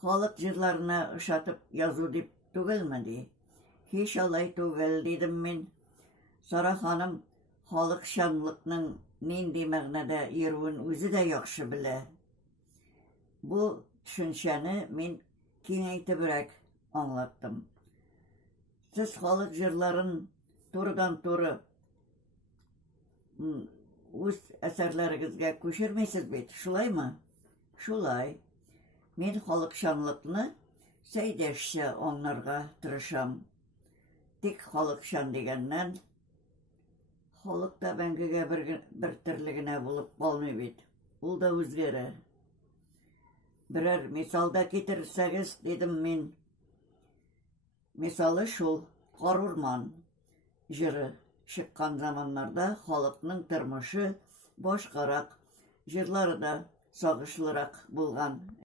Халык җырларына ошатып язу дип түгелмени? Һич алай түгел, дидем мин. Сара ханым халыкчанлыкның нинди мәгънәдә йөрүен үзе дә яхшы белә. Бу төшенчәне мин киңәйтебрәк аңлаттым. Сез халык җырларын турыдан-туры үз әсәрләрегезгә күчермәйсез бит, шулаймы? Шулай. Мин халыкчанлыкны сәйдәшчә аңларга тырышам. Тик халыкчан дигәннән, халык та мәңгегә бер төрле генә булып калмый бит. Ул да үзгәрә. Берәр мисалда китерсәгез, дидем мин. Мисалы шул, Карурман җыры чыккан заманнарда халыкның тормышы башкарак, җырлары да сагышлырак булган.